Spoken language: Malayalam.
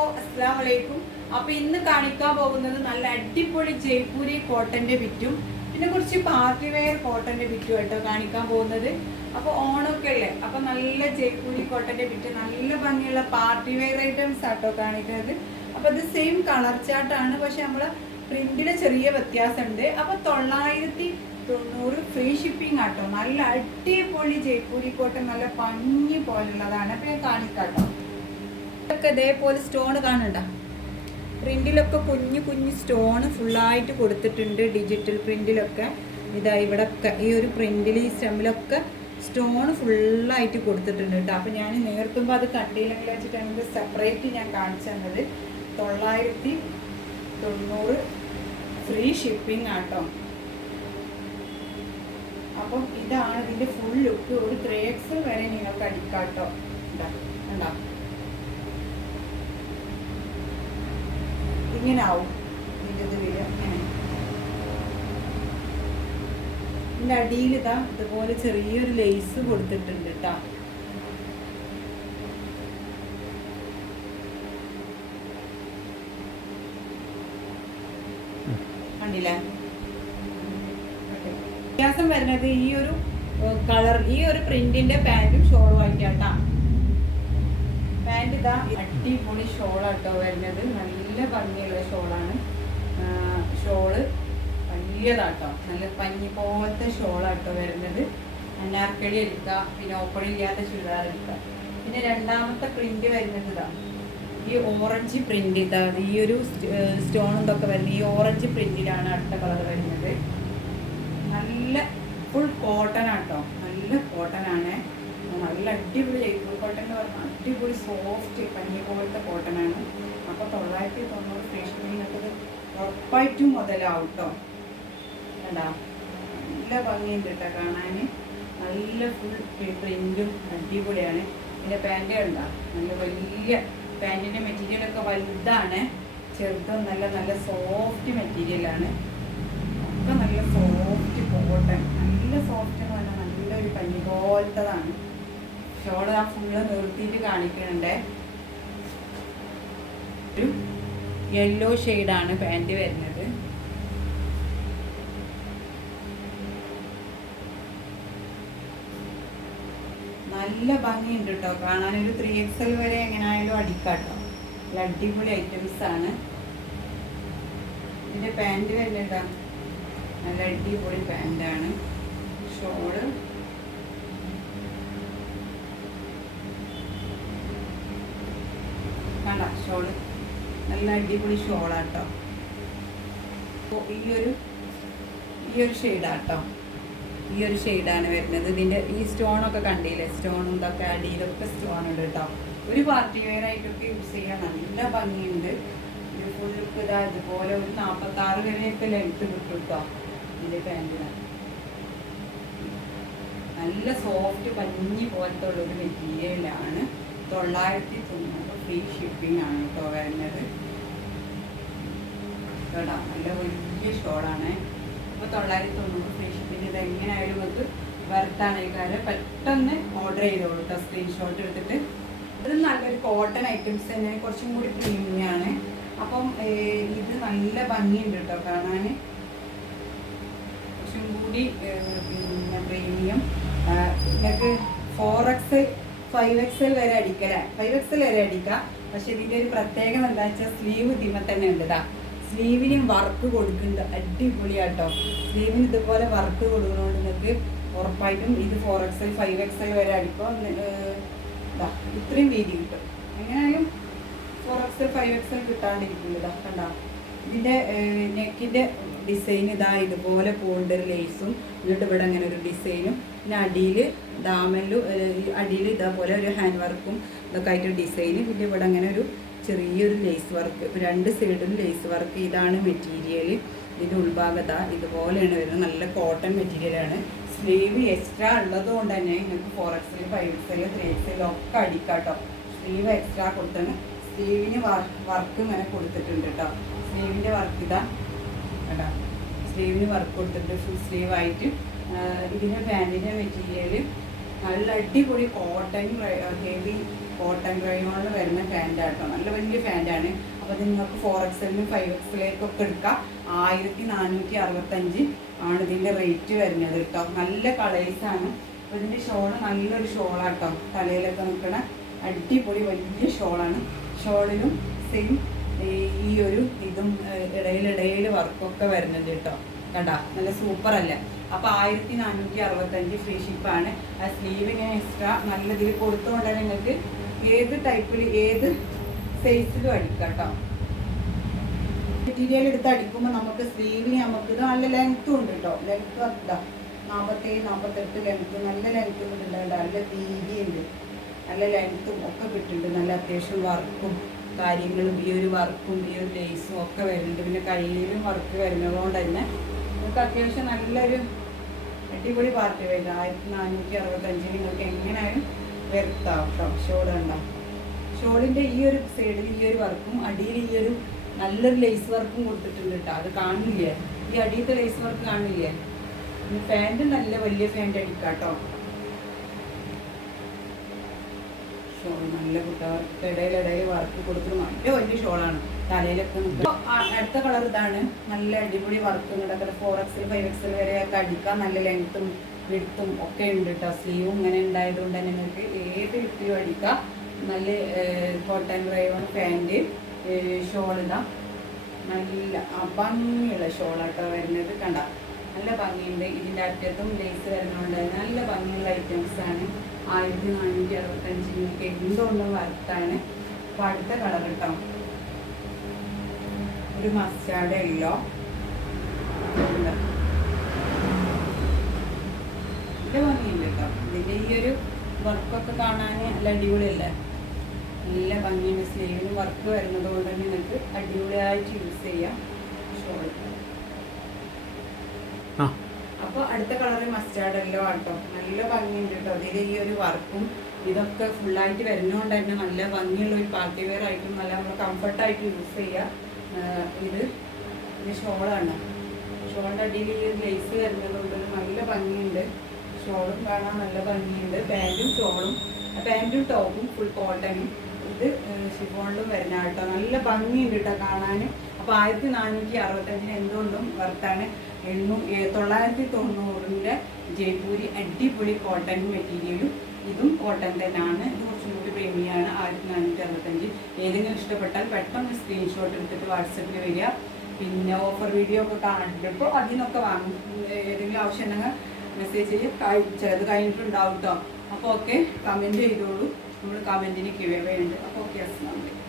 അസ്സാം വലൈക്കും അപ്പൊ ഇന്ന് കാണിക്കാൻ പോകുന്നത് നല്ല അടിപൊളി ജയ്പൂരി കോട്ടന്റെ ബിറ്റും പിന്നെ കുറച്ച് പാർട്ടി വെയർ കോട്ടന്റെ ബിറ്റും കേട്ടോ കാണിക്കാൻ പോകുന്നത്. അപ്പൊ ഓണൊക്കെ അല്ലേ? അപ്പൊ നല്ല ജയ്പൂരി കോട്ടന്റെ ബിറ്റ് നല്ല ഭംഗിയുള്ള പാർട്ടി വെയർ ഐറ്റംസ് ആട്ടോ കാണിക്കുന്നത്. അപ്പൊ ഇത് സെയിം കളർ ചാർട്ടാണ് പക്ഷെ നമ്മൾ പ്രിന്റിന് ചെറിയ വ്യത്യാസമുണ്ട്. അപ്പൊ തൊള്ളായിരത്തി തൊണ്ണൂറ് ഫ്രീ ഷിപ്പിംഗ് ആട്ടോ. നല്ല അടിപൊളി ജയ്പൂരി കോട്ടൺ നല്ല ഭംഗി പോലുള്ളതാണ്. അപ്പൊ ഞാൻ കാണിക്കാട്ടോ. ഒക്കെ ഇതേപോലെ സ്റ്റോൺ കാണണ്ട പ്രിന്റിലൊക്കെ കുഞ്ഞു കുഞ്ഞു സ്റ്റോൺ ഫുള്ളായിട്ട് കൊടുത്തിട്ടുണ്ട് ഡിജിറ്റൽ പ്രിന്റിലൊക്കെ ഇതാ ഇവിടെ ഈ ഒരു പ്രിന്റിൽ ഈ സ്റ്റെമ്മിലൊക്കെ സ്റ്റോൺ ഫുള്ളായിട്ട് കൊടുത്തിട്ടുണ്ട് കേട്ടോ. അപ്പം ഞാൻ നേർത്തുമ്പോൾ അത് കണ്ടില്ലെങ്കിൽ വെച്ചിട്ടാണ് ഇത് സെപ്പറേറ്റ് ഞാൻ കാണിച്ചു തന്നത്. തൊള്ളായിരത്തി തൊണ്ണൂറ് ഫ്രീ ഷിപ്പിംഗ് ആട്ടോ അപ്പം ഇതാണ് ഇതിന്റെ ഫുൾ ലുക്ക് ഒരു ത്രീ എക്സ് വരെ നിങ്ങൾക്ക് അടിക്കാട്ടോ. ഉണ്ടാ ഉണ്ടാ ഇങ്ങനെ ആവും ഇതിന്റെ ഇത് ഇങ്ങനെ. ഇതിന്റെ അടിയിൽ ഇതാ ഇതുപോലെ ചെറിയൊരു ലേസ് കൊടുത്തിട്ടുണ്ട് കേട്ടോ വ്യത്യാസം വരുന്നത് ഈ ഒരു കളർ ഈ ഒരു പ്രിന്റിന്റെ പാന്റും ഷോളും ആയിട്ടാട്ടാ പാന്റ് ഇതാ അടിപൊളി ഷോളാട്ടോ വരുന്നത്. നല്ല ഭംഗിയുള്ള ഷോളാണ്. ഷോൾ വലിയതാട്ടോ. നല്ല പഞ്ഞി പോലത്തെ ഷോളാട്ടോ വരുന്നത്. അനാർക്കടി എടുക്കുക പിന്നെ ഓപ്പണില്ലാത്ത ചുരിദാർ എടുക്കുക. പിന്നെ രണ്ടാമത്തെ പ്രിന്റ് വരുന്നത് ഇതാ. ഈ ഓറഞ്ച് പ്രിന്റ് ഇതാ. ഈ ഒരു സ്റ്റോൺ ഇതൊക്കെ വരുന്നത്. ഈ ഓറഞ്ച് പ്രിന്റിലാണ് അടുത്ത കളർ വരുന്നത്. നല്ല ഫുൾ കോട്ടൺ ആട്ടോ. നല്ല കോട്ടൺ ആണ്. നല്ല അടിപൊളി ജയ്പൂർ കോട്ടൺ എന്ന് പറഞ്ഞാൽ അടിപൊളി സോഫ്റ്റ് പഞ്ഞി പോലത്തെ കോട്ടൺ ആണ്. അപ്പോൾ തൊള്ളായിരത്തി തൊണ്ണൂറ് ഫേഷ്യൽ നിങ്ങൾക്ക് ഉറപ്പായിട്ടും മുതലാവും കേട്ടോ കണ്ടാ? നല്ല ഭംഗിയുണ്ട് കേട്ടോ കാണാൻ നല്ല ഫുൾ പ്രിന്റും അടിപൊളിയാണ്. പിന്നെ പാന്റ് കണ്ടാ? നല്ല വലിയ പാന്റിന്റെ മെറ്റീരിയലൊക്കെ വലുതാണ്. ചെറുതും നല്ല സോഫ്റ്റ് മെറ്റീരിയലാണ് ഒക്കെ നല്ല സോഫ്റ്റ് കോട്ടൺ നല്ല സോഫ്റ്റ് എന്ന് പറഞ്ഞാൽ നല്ലൊരു പഞ്ഞി പോലത്തതാണ്. ഷോൾ ആ ഫുള്ള് നിർത്തിയിട്ട് കാണിക്കുന്നുണ്ട് ഒരു യെല്ലോ ഷെയ്ഡാണ് പാന്റ് വരുന്നത്. നല്ല ഭംഗിയുണ്ട് കേട്ടോ കാണാനൊരു ത്രീ എക്സ് എൽ വരെ എങ്ങനെയായാലും അടിക്കാട്ടോ. നല്ല അടിപൊളി ഐറ്റംസ് ആണ്. ഇതിന്റെ പാന്റ് വരുന്നുണ്ടോ? നല്ല അടിപൊളി പാന്റാണ് ഷോൾ കണ്ട ഷോൾ നല്ല അടിപൊളി ഷോളാട്ടോ ഈ ഒരു ഈ ഒരു ഷെയ്ഡാട്ടോ ഈ ഒരു ഷെയ്ഡാണ് വരുന്നത്. ഇതിന്റെ ഈ സ്റ്റോണൊക്കെ കണ്ടില്ലേ? സ്റ്റോണും ഇതൊക്കെ അടിയിലൊക്കെ സ്റ്റോൺ ഉണ്ട് കേട്ടോ ഒരു പാർട്ടി വെയർ ആയിട്ടൊക്കെ യൂസ് ചെയ്യാൻ നല്ല ഭംഗിയുണ്ട്. ഇത് ഫുൾ ഇതാ ഇതുപോലെ ഒരു നാൽപ്പത്താറ് വരെയൊക്കെ ലെങ്ത് കിട്ടും കേട്ടോ ഇതിന്റെ പാന്റിന് നല്ല സോഫ്റ്റ് പഞ്ഞി പോലത്തെ ഉള്ളൊരു മെറ്റീരിയലാണ് തൊള്ളായിരത്തി തൊണ്ണൂറ് ഫ്രീ ഷിപ്പിംഗ് ആണ് കേട്ടോ വരുന്നത്. കേട്ടോ നല്ല വലിയ ഷോളാണ്. അപ്പോൾ തൊള്ളായിരത്തി തൊണ്ണൂറ് ഫ്രീ ഷിപ്പിംഗ് ഇത് എങ്ങനെയായാലും നമുക്ക് വർത്താണ് ഈ കാര്യം. പെട്ടെന്ന് ഓർഡർ ചെയ്തോളൂ കേട്ടോ സ്ക്രീൻഷോട്ട് എടുത്തിട്ട്. ഇത് നല്ലൊരു കോട്ടൺ ഐറ്റംസ് തന്നെ കുറച്ചും കൂടി പ്രീമിയാണ് അപ്പം ഇത് നല്ല ഭംഗിയുണ്ട് കേട്ടോ കാണാൻ കുറച്ചും കൂടി പിന്നെ പ്രീമിയം നിങ്ങൾക്ക് four X five X L വരെ അടിക്കല. ഫൈവ് എക്സ് എൽ വരെ അടിക്കാം. പക്ഷെ ഇതിന്റെ ഒരു പ്രത്യേകത എന്താ വെച്ചാൽ സ്ലീവ് ഇതിമ തന്നെ ഉണ്ടതാ സ്ലീവിനും വർക്ക് കൊടുക്കുന്നുണ്ട്. അടിപൊളിയാട്ടോ. സ്ലീവിന് ഇതുപോലെ വർക്ക് കൊടുക്കുന്നതുകൊണ്ട് നിങ്ങൾക്ക് ഉറപ്പായിട്ടും ഇത് four X L five X L വരെ ഇതാ ഇത്രയും വീതി കിട്ടും. എങ്ങനെയായാലും four X L five X L കിട്ടാണ്ടിരിക്കുന്നുണ്ട് ഇതാ കണ്ടോ? ഇതിന്റെ നെക്കിന്റെ ഡിസൈൻ ഇതാ ഇതുപോലെ പോകുന്നുണ്ട് ഒരു ലേസും എന്നിട്ട് ഇവിടെ അങ്ങനെ ഒരു ഡിസൈനും പിന്നെ അടിയിൽ ദാമലും അടിയിൽ ഇതേപോലെ ഒരു ഹാൻഡ് വർക്കും ഇതൊക്കെ ആയിട്ട് ഡിസൈൻ പിന്നെ ഇവിടെ അങ്ങനെ ഒരു ചെറിയൊരു ലേസ് വർക്ക് രണ്ട് സൈഡിലും ലേസ് വർക്ക് ഇതാണ് മെറ്റീരിയൽ ഇതിന്റെ ഉൾഭാഗത ഇതുപോലെയാണ് വരുന്നത്. നല്ല കോട്ടൺ മെറ്റീരിയലാണ് സ്ലീവ് എക്സ്ട്രാ ഉള്ളത് കൊണ്ട് തന്നെ നിങ്ങൾക്ക് ഫോർ എക്സിൽ ഫൈവ് എക്സിൽ ത്രീ എക്സിൽ ഒക്കെ അടിക്കാട്ടോ സ്ലീവ് എക്സ്ട്രാ കൊടുത്താണ്. സ്ലീവിന് വർക്ക് ഇങ്ങനെ കൊടുത്തിട്ടുണ്ട് കേട്ടോ സ്ലീവിന്റെ വർക്ക് ഇതാ കേട്ടോ സ്ലീവിന് വർക്ക് കൊടുത്തിട്ട് ഫുൾ സ്ലീവ് ആയിട്ട്. ഇതിന്റെ പാന്റിന്റെ മെറ്റീരിയൽ നല്ല അടിപൊളി കോട്ടൺ ഹെവി കോട്ടൺ റയോണിൽ വരുന്ന ഫാൻഡാട്ടോ നല്ല വലിയ ഫാന്റാണ് അപ്പോൾ നിങ്ങൾക്ക് ഫോർ എക്സലിനും ഫൈവ് എക്സലിലേക്കൊക്കെ എടുക്കാം. ആയിരത്തി നാനൂറ്റി അറുപത്തഞ്ച് ആണ് ഇതിന്റെ റേറ്റ് വരുന്നത് കേട്ടോ. നല്ല കളേഴ്സാണ് അപ്പോൾ ഇതിന്റെ ഷോൾ നല്ലൊരു ഷോളാട്ടോ തലയിലൊക്കെ നിൽക്കണ അടിപൊളി വലിയ ഷോളാണ് ഷോളിലും സെയിം ഈ ഒരു ഇതും ഇടയിലിടയിൽ വർക്കൊക്കെ വരുന്നുണ്ട് കേട്ടോ. കണ്ട നല്ല സൂപ്പർ അല്ലേ അപ്പൊ ആയിരത്തി നാനൂറ്റി അറുപത്തഞ്ച് ഫ്രീ ഷിപ്പാണ്. ആ സ്ലീവിന് എക്സ്ട്രാ നല്ല ഇതിൽ കൊടുത്തുകൊണ്ട് നിങ്ങൾക്ക് ഏത് ടൈപ്പിൽ ഏത് സൈസിലും അടിക്കാം കേട്ടോ. മെറ്റീരിയൽ എടുത്ത് അടിക്കുമ്പോൾ നമുക്ക് സ്ലീവിന് നമുക്ക് നല്ല ലെങ്ത്തും ഉണ്ട് കേട്ടോ. ലെങ്ത്ത് ഇതാ നാൽപ്പത്തേഴ് നാൽപ്പത്തെട്ട് ലെങ്ത്ത് നല്ല ലെങ്ത്തും ഉണ്ട് നല്ല തീരിയുണ്ട് നല്ല ലെങ്ത്തും ഒക്കെ കിട്ടുന്നുണ്ട് നല്ല അത്യാവശ്യം വർക്കും കാര്യങ്ങളും ഈ ഒരു വർക്കും ഈ ഒരു ലേസും ഒക്കെ വരുന്നുണ്ട്. പിന്നെ കയ്യിലും വർക്ക് വരുന്നതുകൊണ്ട് തന്നെ നമുക്ക് അത്യാവശ്യം നല്ലൊരു അടിപൊളി പാർട്ടി വരുന്നത് ആയിരത്തി നാനൂറ്റി അറുപത്തഞ്ചിന് നിങ്ങൾക്ക് എങ്ങനെയായാലും വരുത്താം. കേട്ടോ ഷോൾ ഉണ്ടാവും ഷോളിന്റെ ഈ ഒരു സൈഡിൽ ഈ ഒരു വർക്കും അടിയിൽ ഈ ഒരു നല്ലൊരു ലേസ് വർക്കും കൊടുത്തിട്ടുണ്ട് കേട്ടോ അത് കാണില്ലേ? ഈ അടിയത്തെ ലേസ് വർക്ക് കാണില്ലേ? ഫാന്റ് നല്ല വലിയ ഫാന്റ് അടിക്കാം കേട്ടോ ഷോൾ നല്ല കുട്ടികൾക്ക് ഇടയിലിടയിൽ വർക്ക് കൊടുത്തിട്ട് നല്ല വലിയ ഷോളാണ്. തലയിലൊക്കെ അടുത്ത കളർ ഇതാണ്. നല്ല അടിപൊളി വർക്ക് കിടക്കുന്നത് ഫോർ എക്സൽ ഫൈവ് എക്സൽ വരെ ഒക്കെ അടിക്കാൻ നല്ല ലെങ്ത്തും വിടുത്തും ഒക്കെ ഉണ്ട് കേട്ടോ സ്ലീവും ഇങ്ങനെ ഉണ്ടായതുകൊണ്ട് തന്നെ നിങ്ങൾക്ക് ഏത് വിത്തിലും അടിക്കാം. നല്ല കോട്ടൺ റൈവൺ പാന്റ് ഷോൾ ഇതാ നല്ല ഭംഗിയുള്ള ഷോളാട്ടോ വരുന്നത് കണ്ട. നല്ല ഭംഗിയുണ്ട്. ഇതിന്റെ അറ്റത്തും ലേസ് വരുന്നുണ്ട് നല്ല ഭംഗിയുള്ള ഐറ്റംസ് ആണ്. ആയിരത്തി നാനൂറ്റി അറുപത്തഞ്ച് നിങ്ങൾക്ക് എന്തുകൊണ്ടും വർത്താണ് അപ്പോൾ അടുത്ത കളർ കേട്ടോ. ഒരു മസ്റ്റാർഡ് യെല്ലോ നല്ല ഭംഗിയുണ്ട് കേട്ടോ. ഇതിന്റെ ഈ ഒരു വർക്കൊക്കെ കാണാൻ നല്ല അടിപൊളിയല്ലേ? നല്ല ഭംഗിയുണ്ട്. സ്ലീവിന് വർക്ക് വരുന്നത് കൊണ്ട് തന്നെ നിങ്ങൾക്ക് അടിപൊളിയായിട്ട് യൂസ് ചെയ്യാം. ഷോൾ അപ്പോൾ അടുത്ത കളറ് മസ്റ്റാർഡ് എല്ലോ ആട്ടോ നല്ല ഭംഗിയുണ്ട് കേട്ടോ അതിൽ ഈ ഒരു വർക്കും ഇതൊക്കെ ഫുള്ളായിട്ട് വരുന്നതുകൊണ്ട് തന്നെ നല്ല ഭംഗിയുള്ള ഒരു പാർട്ടി വെയർ ആയിട്ടും നല്ല നമ്മൾ കംഫർട്ടായിട്ട് യൂസ് ചെയ്യുക ഇത് ഇത് ഷോളാണ്. ഷോളിന്റെ അടിയിൽ ഈ ഒരു ലേസ് വരുന്നതുകൊണ്ട് നല്ല ഭംഗിയുണ്ട്. ഷോളും കാണാൻ നല്ല ഭംഗിയുണ്ട്. പാന്റും ഷോളും പാന്റും ടോപ്പും ഫുൾ കോട്ടനും ഇത് ഷിഫോണിലും വരുന്ന കേട്ടോ നല്ല ഭംഗിയുണ്ട് കേട്ടോ കാണാൻ അപ്പോൾ ആയിരത്തി നാനൂറ്റി അറുപത്തഞ്ചിന് എന്തുകൊണ്ടും വർത്താണ് എണ്ണൂ തൊള്ളായിരത്തി തൊണ്ണൂറിന്റെ ജയ്പൂരി അടിപൊളി കോട്ടൺ മെറ്റീരിയലും ഇതും കോട്ടൺ തന്നെയാണ്. ഇത് കുറച്ചും കൂടി പ്രീമിയാണ്. ആയിരത്തി നാനൂറ്റി അറുപത്തഞ്ച്. ഏതെങ്കിലും ഇഷ്ടപ്പെട്ടാൽ പെട്ടെന്ന് സ്ക്രീൻഷോട്ട് എടുത്തിട്ട് വാട്സപ്പിൽ വരിക. പിന്നെ ഓഫർ വീഡിയോ ഒക്കെ ഇപ്പോൾ അതിനൊക്കെ വാങ്ങും ഏതെങ്കിലും ആവശ്യം ഉണ്ടെങ്കിൽ മെസ്സേജ് ചെയ്യും. ചിലത് കഴിഞ്ഞിട്ടുണ്ടാവും കേട്ടോ അപ്പോൾ ഓക്കെ കമന്റ് ചെയ്തോളൂ. നമ്മൾ കമന്റിന് കിഴവയുണ്ട് അപ്പോൾ ഓക്കെ വലൈക്കും